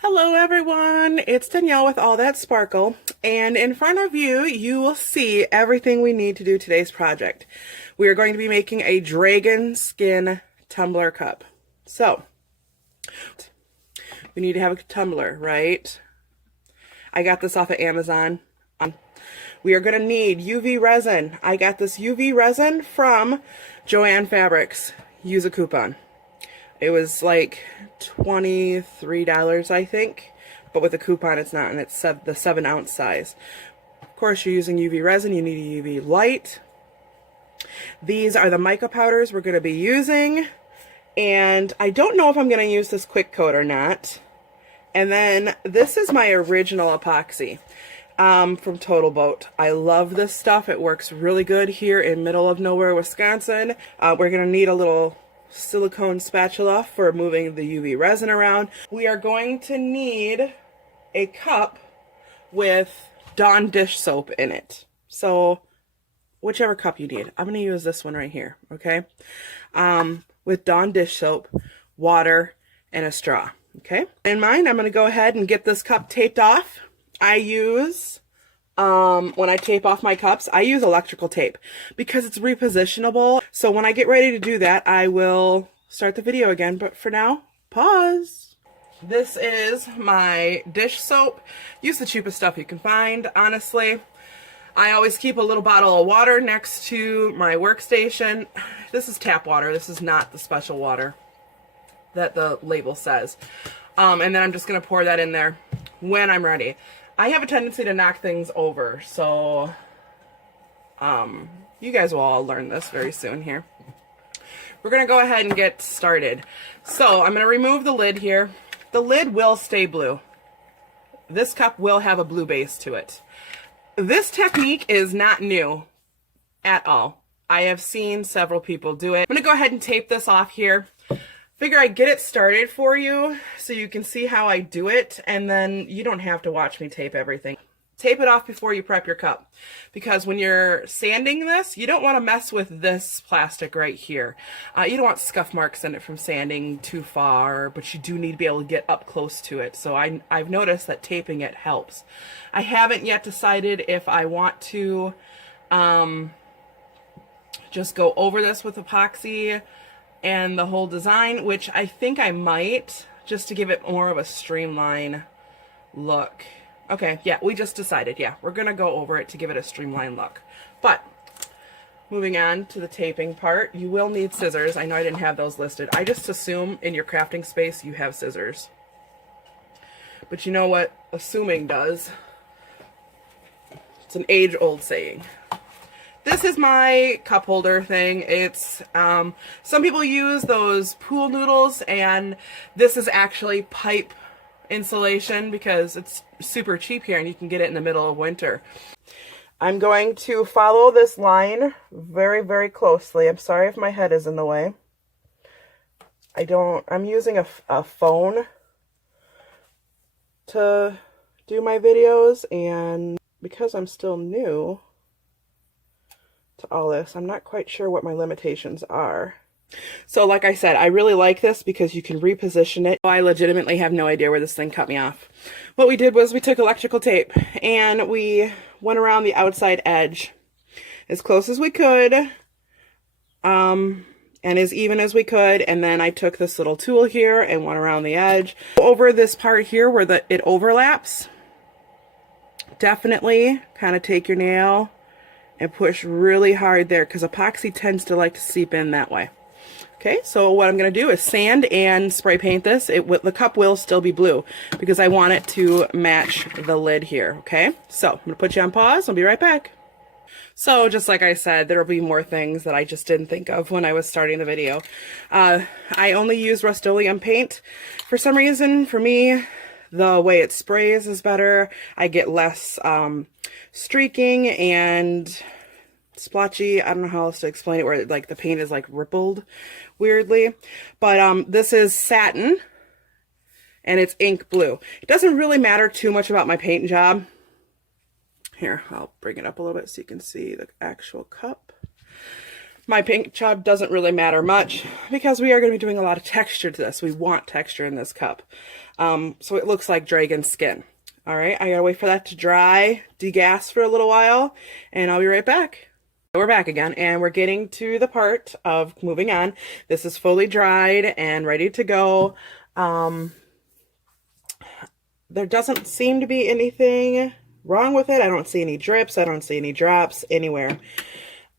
Hello everyone, it's Danielle with All That Sparkle, and in front of you, you will see everything we need to do today's project. We are going to be making a dragon skin tumbler cup. So, we need to have a tumbler, right? I got this off of Amazon. We are going to need UV resin. I got this UV resin from Joann Fabrics. Use a coupon. It was like $23, I think, but with a coupon it's not, and it's the 7-ounce size. Of course, you're using UV resin, you need a UV light. These are the mica powders we're going to be using, and I don't know if I'm going to use this quick coat or not. And then this is my original epoxy from Total Boat. I love this stuff. It works really good here in middle of nowhere, Wisconsin. We're going to need a little silicone spatula for moving the UV resin around. We are going to need a cup with Dawn dish soap in it. So whichever cup you need. I'm going to use this one right here, okay? With Dawn dish soap, water, and a straw, okay? In mine, I'm going to go ahead and get this cup taped off. I use, when I tape off my cups, I use electrical tape because it's repositionable. So when I get ready to do that, I will start the video again. But for now, pause. This is my dish soap. Use the cheapest stuff you can find, honestly. I always keep a little bottle of water next to my workstation. This is tap water. This is not the special water that the label says. And then I'm just going to pour that in there when I'm ready. I have a tendency to knock things over, so you guys will all learn this very soon here. We're going to go ahead and get started. So I'm going to remove the lid here. The lid will stay blue. This cup will have a blue base to it. This technique is not new at all. I have seen several people do it. I'm going to go ahead and tape this off here. Figure I'd get it started for you so you can see how I do it, and then you don't have to watch me tape everything. Tape it off before you prep your cup, because when you're sanding this, you don't want to mess with this plastic right here. You don't want scuff marks in it from sanding too far, but you do need to be able to get up close to it. So I've noticed that taping it helps. I haven't yet decided if I want to just go over this with epoxy and the whole design, which I think I might, just to give it more of a streamline look. Okay, yeah, we just decided, yeah, we're gonna go over it to give it a streamlined look. But moving on to the taping part, you will need scissors. I know I didn't have those listed. I just assume in your crafting space you have scissors. But you know what assuming does? It's an age-old saying. This is my cup holder thing. It's, some people use those pool noodles, and this is actually pipe insulation because it's super cheap here and you can get it in the middle of winter. I'm going to follow this line very, very closely. I'm sorry if my head is in the way. I'm using a phone to do my videos, and because I'm still new to all this, I'm not quite sure what my limitations are. So like I said, I really like this because you can reposition it. I legitimately have no idea where this thing cut me off. What we did was we took electrical tape and we went around the outside edge as close as we could, and as even as we could, and then I took this little tool here and went around the edge. Over this part here where it overlaps, definitely kind of take your nail and push really hard there, because epoxy tends to like to seep in that way. Okay, so what I'm going to do is sand and spray paint this. The cup will still be blue because I want it to match the lid here, okay? So I'm going to put you on pause. I'll be right back. So just like I said, there will be more things that I just didn't think of when I was starting the video. I only use Rustoleum paint. For some reason, for me, the way it sprays is better. I get less streaking and splotchy. I don't know how else to explain it, where like the paint is like rippled weirdly. But this is satin and it's ink blue. It doesn't really matter too much about my paint job. Here, I'll bring it up a little bit so you can see the actual cup. My paint job doesn't really matter much because we are going to be doing a lot of texture to this. We want texture in this cup. So it looks like dragon skin. All right, I gotta wait for that to dry, degas for a little while, and I'll be right back. We're back again, and we're getting to the part of moving on. This is fully dried and ready to go. There doesn't seem to be anything wrong with it. I don't see any drips. I don't see any drops anywhere.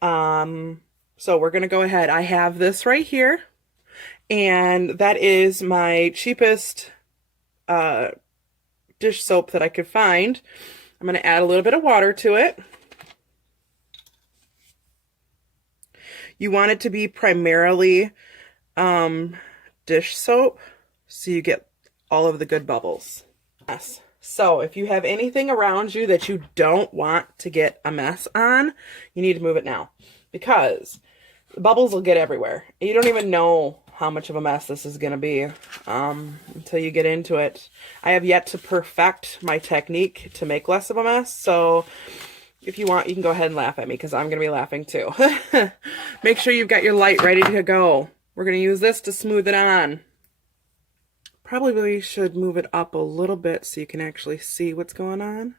So we're gonna go ahead. I have this right here, and that is my cheapest dish soap that I could find. I'm going to add a little bit of water to it. You want it to be primarily dish soap so you get all of the good bubbles. Yes. So if you have anything around you that you don't want to get a mess on, you need to move it now, because the bubbles will get everywhere. You don't even know how much of a mess this is going to be until you get into it. I have yet to perfect my technique to make less of a mess, so if you want, you can go ahead and laugh at me, because I'm going to be laughing too. Make sure you've got your light ready to go. We're going to use this to smooth it on. Probably should move it up a little bit so you can actually see what's going on.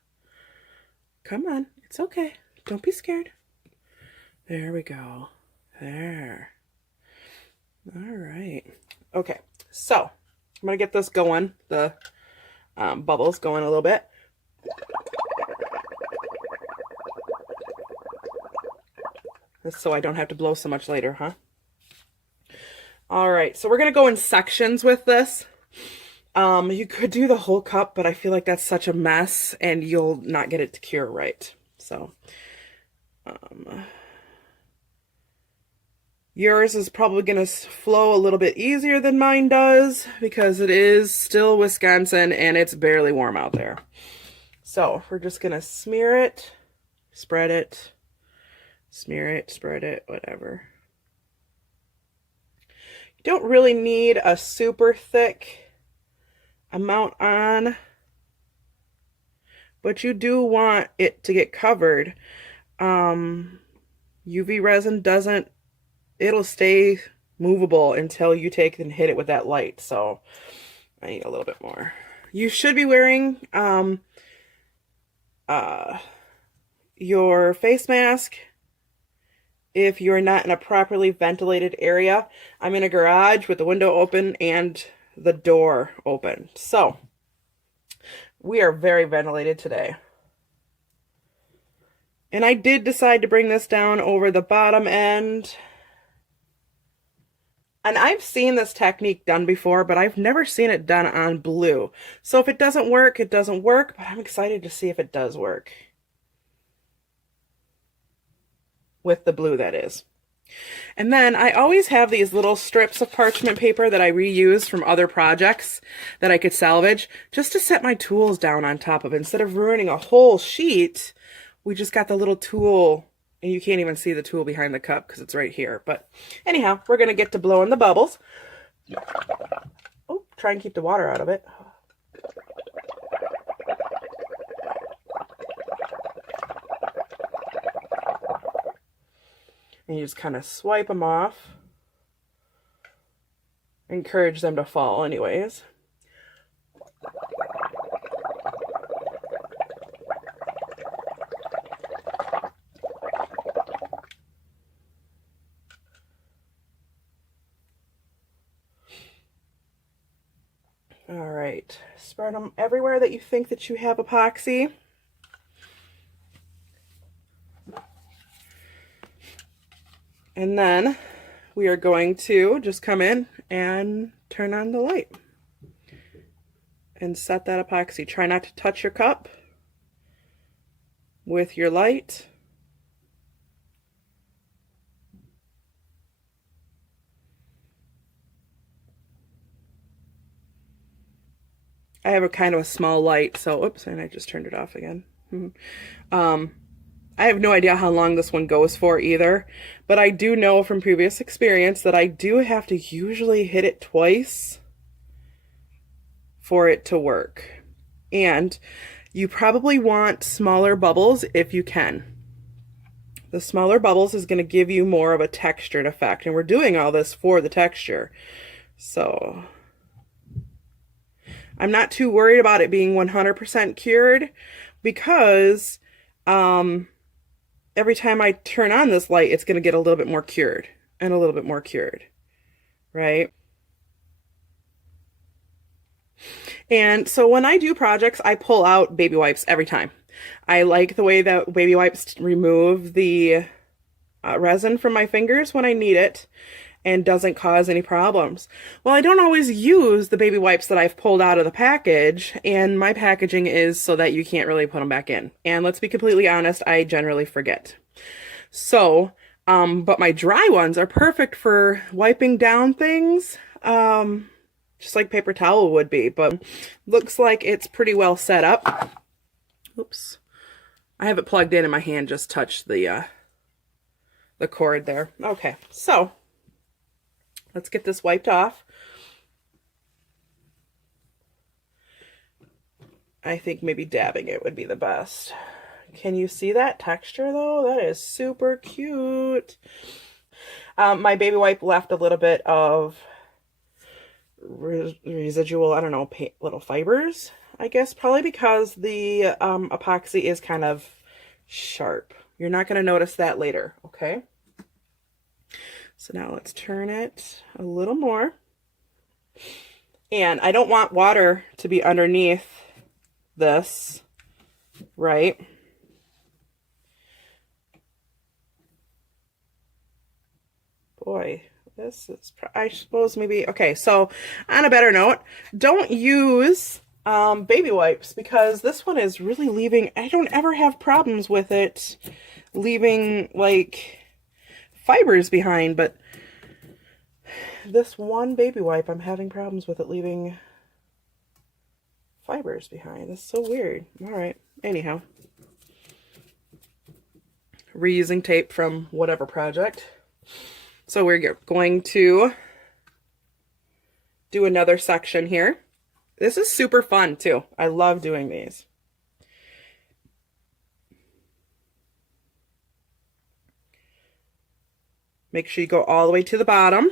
Come on, it's okay. Don't be scared. There we go. There. All right. Okay, so I'm going to get this going, the bubbles going a little bit. Just so I don't have to blow so much later, huh? All right, so we're going to go in sections with this. You could do the whole cup, but I feel like that's such a mess and you'll not get it to cure right. So, yours is probably going to flow a little bit easier than mine does because it is still Wisconsin and it's barely warm out there. So we're just going to smear it, spread it, smear it, spread it, whatever. You don't really need a super thick amount on, but you do want it to get covered. UV resin doesn't, it'll stay movable until you take and hit it with that light. So I need a little bit more. You should be wearing your face mask if you're not in a properly ventilated area. I'm in a garage with the window open and the door open. So we are very ventilated today. And I did decide to bring this down over the bottom end. And I've seen this technique done before, but I've never seen it done on blue. So if it doesn't work, it doesn't work, but I'm excited to see if it does work. With the blue, that is. And then I always have these little strips of parchment paper that I reuse from other projects that I could salvage just to set my tools down on top of. Instead of ruining a whole sheet, we just got the little tool, and you can't even see the tool behind the cup because it's right here. But anyhow, we're going to get to blowing the bubbles. Oh, try and keep the water out of it. And you just kind of swipe them off. Encourage them to fall anyways. All right, spread them everywhere that you think that you have epoxy. And then we are going to just come in and turn on the light and set that epoxy. Try not to touch your cup with your light. I have a kind of a small light, so oops, and I just turned it off again. I have no idea how long this one goes for either, but I do know from previous experience that I do have to usually hit it twice for it to work. And you probably want smaller bubbles if you can. The smaller bubbles is going to give you more of a textured effect, and we're doing all this for the texture. So I'm not too worried about it being 100% cured because every time I turn on this light, it's going to get a little bit more cured and a little bit more cured, right? And so when I do projects, I pull out baby wipes every time. I like the way that baby wipes remove the resin from my fingers when I need it and doesn't cause any problems. Well, I don't always use the baby wipes that I've pulled out of the package, and my packaging is so that you can't really put them back in. And let's be completely honest, I generally forget. So, but my dry ones are perfect for wiping down things, just like paper towel would be, but looks like it's pretty well set up. Oops. I have it plugged in and my hand just touched the cord there. Okay, so let's get this wiped off. I think maybe dabbing it would be the best. Can you see that texture though? That is super cute. My baby wipe left a little bit of residual, I don't know, little fibers, I guess, probably because the epoxy is kind of sharp. You're not going to notice that later, okay? So now let's turn it a little more. And I don't want water to be underneath this, right? Boy, this is, I suppose maybe, okay, so on a better note, don't use baby wipes because this one is really leaving, I don't ever have problems with it leaving like fibers behind, but this one baby wipe, I'm having problems with it leaving fibers behind. That's so weird. All right, anyhow. Reusing tape from whatever project. So we're going to do another section here. This is super fun too. I love doing these. Make sure you go all the way to the bottom.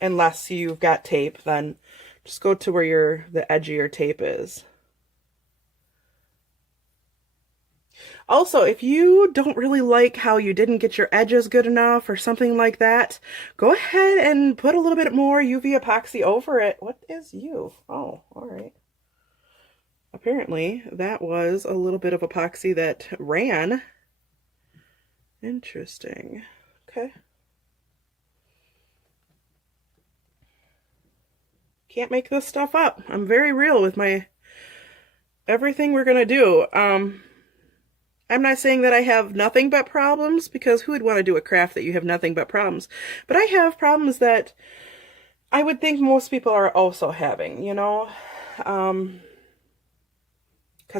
Unless you've got tape, then just go to where the edge of your tape is. Also, if you don't really like how you didn't get your edges good enough or something like that, go ahead and put a little bit more UV epoxy over it. What is you? Oh, all right. Apparently, that was a little bit of epoxy that ran. Interesting. Okay. Can't make this stuff up. I'm very real with my everything we're gonna do. I'm not saying that I have nothing but problems, because who would want to do a craft that you have nothing but problems? But I have problems that I would think most people are also having, you know? Because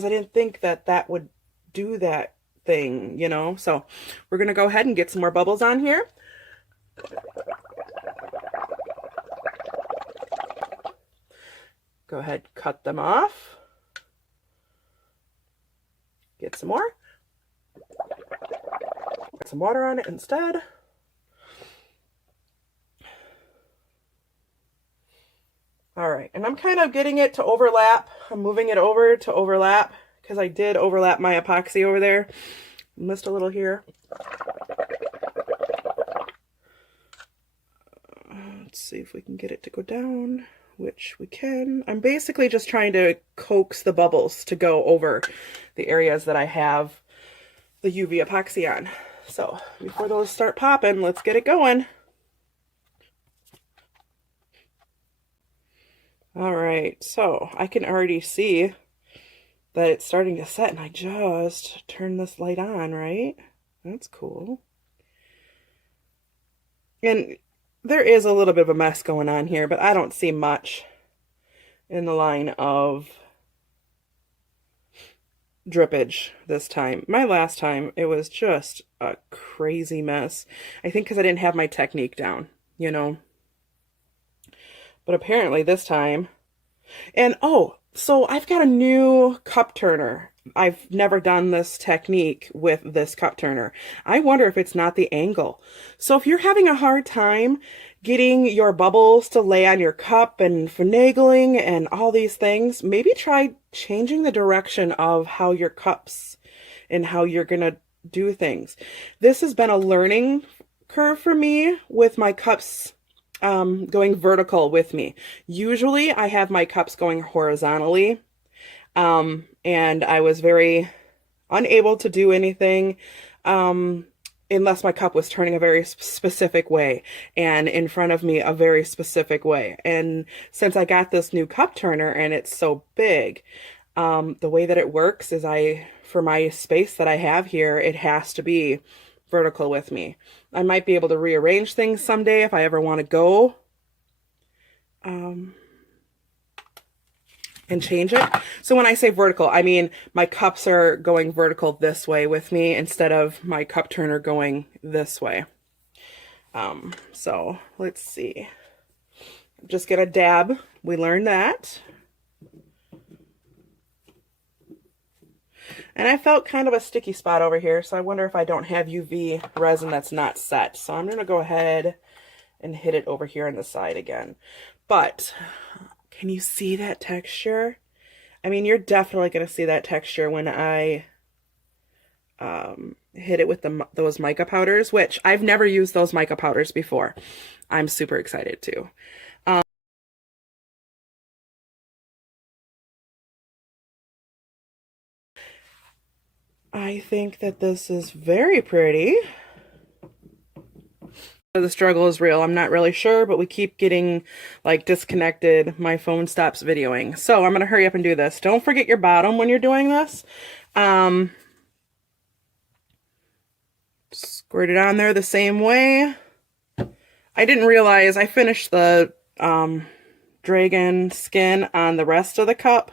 I didn't think that that would do that thing, you know? So we're going to go ahead and get some more bubbles on here. Go ahead, cut them off. Get some more. Put some water on it instead. All right, and I'm kind of getting it to overlap. I'm moving it over to overlap because I did overlap my epoxy over there. Missed a little here. Let's see if we can get it to go down, which we can. I'm basically just trying to coax the bubbles to go over the areas that I have the UV epoxy on. So before those start popping, let's get it going. All right, so I can already see that it's starting to set, and I just turned this light on, right? That's cool. And there is a little bit of a mess going on here, but I don't see much in the line of drippage this time. My last time, it was just a crazy mess. I think because I didn't have my technique down, you know. But apparently this time, and oh, so I've got a new cup turner I've never done this technique with this cup turner. I wonder if it's not the angle. So if you're having a hard time getting your bubbles to lay on your cup and finagling and all these things, maybe try changing the direction of how your cups and how you're gonna do things. This has been a learning curve for me with my cups going vertical with me. Usually I have my cups going horizontally, and I was very unable to do anything unless my cup was turning a very specific way and in front of me a very specific way. And since I got this new cup turner and it's so big, the way that it works is for my space that I have here, it has to be vertical with me. I might be able to rearrange things someday if I ever want to go and change it. So when I say vertical, I mean my cups are going vertical this way with me instead of my cup turner going this way. So let's see. Just get a dab. We learned that. And I felt kind of a sticky spot over here, so I wonder if I don't have UV resin that's not set. So I'm going to go ahead and hit it over here on the side again. But can you see that texture? I mean, you're definitely going to see that texture when I hit it with those mica powders, which I've never used those mica powders before. I'm super excited too. I think that this is very pretty. The struggle is real. I'm not really sure, but we keep getting like disconnected. My phone stops videoing. So I'm going to hurry up and do this. Don't forget your bottom when you're doing this. Squirt it on there the same way. I didn't realize I finished the dragon skin on the rest of the cup.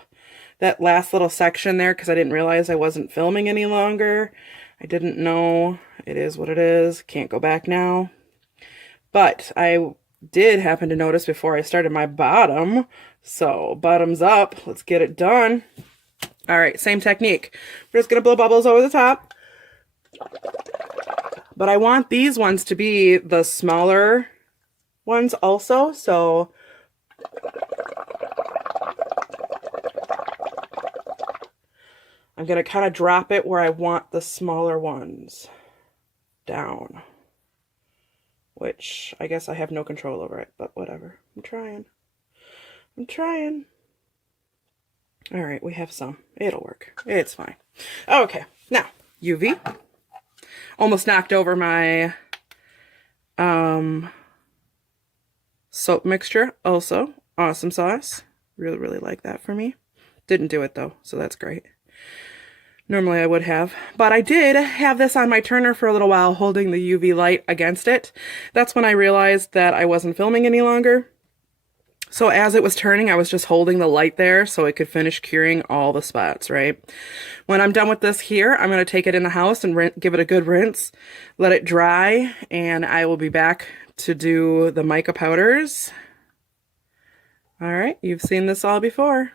That last little section there, because I didn't realize I wasn't filming any longer. I didn't know. It is what it is. Can't go back now. But I did happen to notice before I started my bottom. So bottoms up. Let's get it done. All right, same technique. We're just going to blow bubbles over the top. But I want these ones to be the smaller ones also. So I'm going to kind of drop it where I want the smaller ones down, which I guess I have no control over it, but whatever. I'm trying. All right, we have some. It'll work. It's fine. Okay, now UV. Almost knocked over my soap mixture also. Awesome sauce. Really, really like that for me. Didn't do it though, so that's great. Normally I would have, but I did have this on my turner for a little while holding the UV light against it. That's when I realized that I wasn't filming any longer. So as it was turning, I was just holding the light there so it could finish curing all the spots, right? When I'm done with this here, I'm going to take it in the house and give it a good rinse, let it dry, and I will be back to do the mica powders. All right, you've seen this all before.